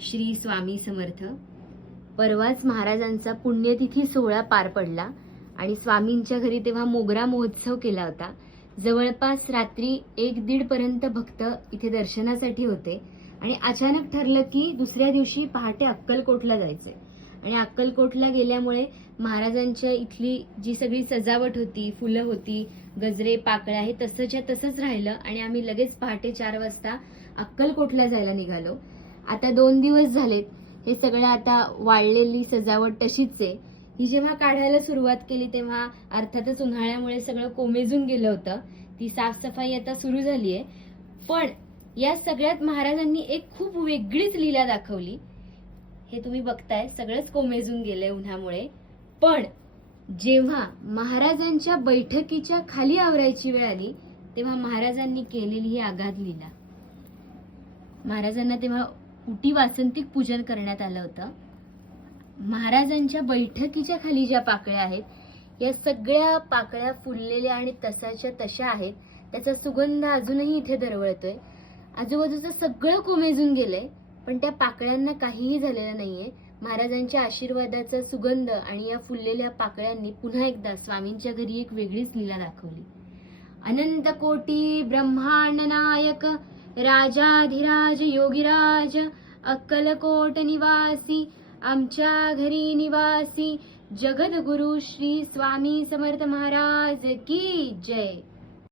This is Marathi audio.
श्री स्वामी समर्थ. परवाच महाराजांचा पुण्यतिथी सोहळा पार पडला आणि स्वामींच्या घरी तेव्हा मोगरा महोत्सव केला होता. जवळपास रात्री 1-1:30 पर्यंत भक्त इथे दर्शनासाठी होते आणि अचानक ठरलं की दुसऱ्या दिवशी पहाटे अक्कलकोटला जायचंय. आणि अक्कलकोटला गेल्यामुळे महाराजांच्या इथली जी सगळी सजावट होती, फुलं होती, गजरे पाकळ्या हे तसंच्या तसंच राहिलं आणि आम्ही लगेच पहाटे 4 वाजता अक्कलकोटला जायला निघालो. आता 2 दिवस झालेत, हे सगळं आता वाळलेली सजावट तशीच आहे. ही जेव्हा काढायला सुरुवात केली तेव्हा अर्थातच उन्हाळ्यामुळे सगळं कोमेजून गेलं होतं. ती साफसफाई आता सुरू झाली आहे. पण या सगळ्यात महाराजांनी एक खूप वेगळीच लीला दाखवली. हे तुम्ही बघताय, सगळंच कोमेजून गेलंय उन्हामुळे. पण जेव्हा महाराजांच्या बैठकीच्या खाली आवरायची वेळ आली तेव्हा महाराजांनी केलेली ही आगाध लीला. महाराजांना तेव्हा उटी वासंतिक पूजन करण्यात आलं होतं. महाराजांच्या बैठकीच्या खाली ज्या पाकळ्या आहेत या सगळ्या पाकळ्या फुललेल्या आणि तसाच्या तशा आहेत. त्याचा सुगंध अजूनही इथे दरवळतोय. आजूबाजूचं सगळं कोमेजून गेलंय पण त्या पाकळ्यांना काहीही झालेलं नाहीये. महाराजांच्या आशीर्वादाचा सुगंध आणि या फुललेल्या पाकळ्यांनी पुन्हा एकदा स्वामींच्या घरी एक वेगळीच लीला दाखवली. अनंत कोटी ब्रह्मांड नायक राजाधिराज योगीराज अक्कलकोट निवासी आमच्या घरी निवासी जगद्गुरु श्री स्वामी समर्थ महाराज की जय.